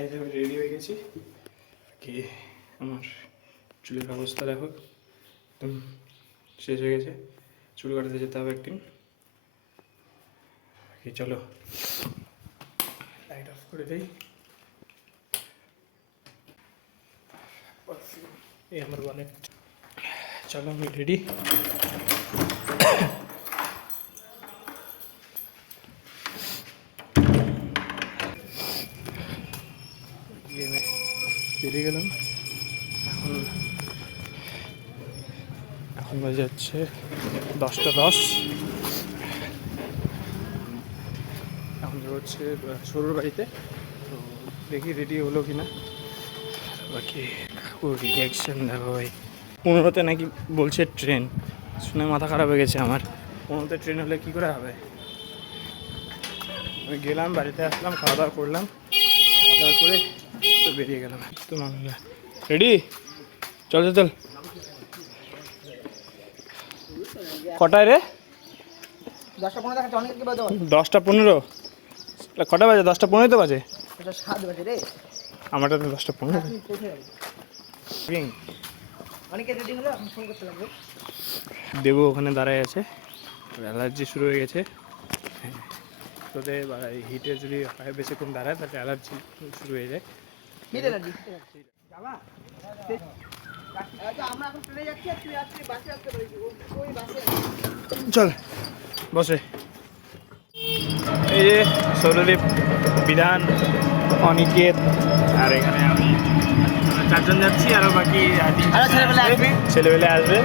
এই যে আমি রেডি হয়ে গেছি। কি আমার চুলের অবস্থা দেখো, একদম শেষ হয়ে গেছে। চুল কাটাতে যেতে হবে একদিন। চলো লাইট অফ করে দিই। এই আমার বনেট। চলো আমি রেডি। বেরিয়ে গেলাম। এখন বাজে যাচ্ছে 10:10। এখন হচ্ছে সরুর বাড়িতে। তো দেখি রেডি হলো কিনা। বাকি রিয়াকশন দেখো ভাই। 15তে নাকি বলছে ট্রেন, শুনে মাথা খারাপ হয়ে গেছে আমার। 15তে ট্রেন হলে কী করে হবে। আমি গেলাম, বাড়িতে আসলাম, খাওয়া দাওয়া করলাম, খাওয়া দাওয়া করে তো বেরিয়ে গেলাম। তো মামলা রেডি, চল চল চল। কটায় রে? 10:15। কটা বাজে? 10:15 তো বাজে। আমারটা তো 10:15। দেবো ওখানে দাঁড়ায় আছে, অ্যালার্জি শুরু হয়ে গেছে। তোদের হিটে যদি হয় বেশিক্ষণ দাঁড়ায় তাহলে অ্যালার্জি শুরু হয়ে যায়। চল বসে। এই যে সৌরদীপ, বিধান, অনিকেত আর এখানে আমি, 4জন যাচ্ছি। আরও বাকি ছেলেবেলে আসবে,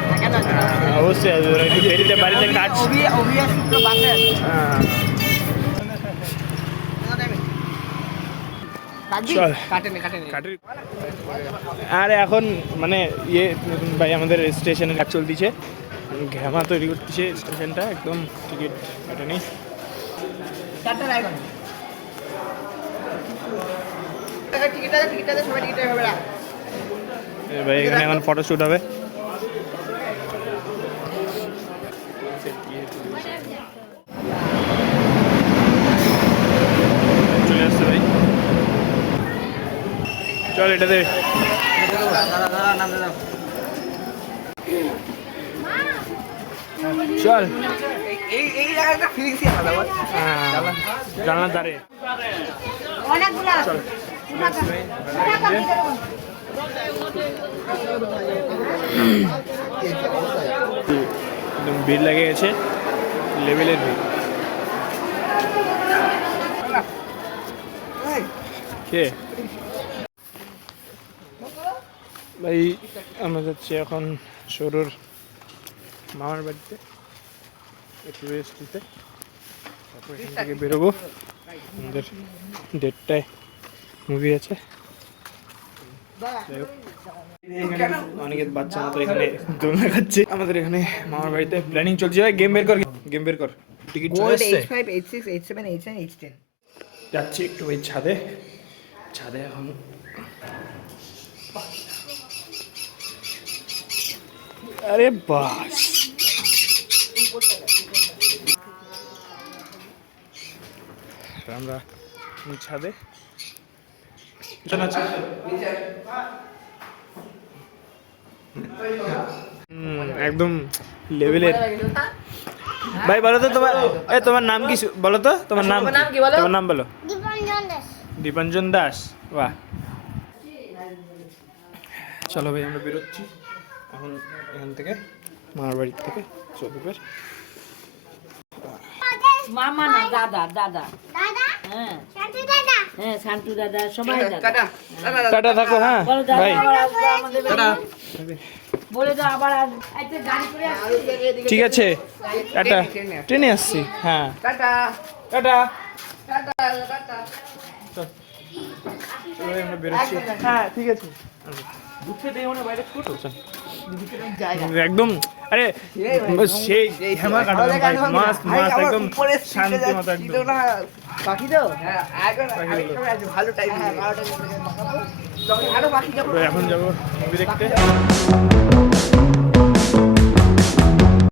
অবশ্যই আসবে। দেরিতে বাড়িতে কাজ। আরে এখন মানে ভাই আমাদের স্টেশনে কাজ চলতেছে, ঘ্যামা তৈরি করতেছে স্টেশনটা, একদম টিকিট কাটেনি। ভাই এখানে এখন ফটোশ্যুট হবে। চলে আসছে ভাই, চল এটা দে। চল জানলার ধারে একদম ভিড় লেগে গেছে, লেভেলের ভিড়। কে ভাই? আমরা যাচ্ছি এখন সরুর মামার বাড়িতে, একটু রেস্ট দিতে, তারপর এখান থেকে বেরোবো। আমাদের 1:30টায় মুভি আছে। অনেকের বাচ্চা মতো এখানে দোলনা খাচ্ছে। আমাদের এখানে মামার বাড়িতে প্ল্যানিং চলছে। ভাই গেম বের কর, গেম বের কর। টিকিট চলে এসেছে। যাচ্ছি একটু ওই ছাদে এখন। আরে বাস, আমরা ছাদে একদম লেভেলের। ভাই বলো তো তোমার নাম কি? বলো তো তোমার নাম কি? তোমার নাম বলো। দীপাঞ্জন দাস। বাহ। চলো ভাই আমরা বেরোচ্ছি এখন এখান থেকে, মামার বাড়ির থেকে সৌরভের। মামা না, দাদা দাদা দাদা। হ্যাঁ হ্যাঁ, শান্তু দাদা, সবাই দাদা। টাটা থাকো। হ্যাঁ ভাই বলে দাও আবার গাড়ি করে আসছি। ঠিক আছে, টাটা। ট্রেনে আসছি। হ্যাঁ টাটা টাটা টাটা টাটা। আমরা বেরোচ্ছি। হ্যাঁ ঠিক আছে। একদম আরে সেই হেমা কাটালাম মাস্ত একদম শান্তি মতো একদম। পাখি তো ভালো টাইম। এখন যাবো মুভি দেখতে।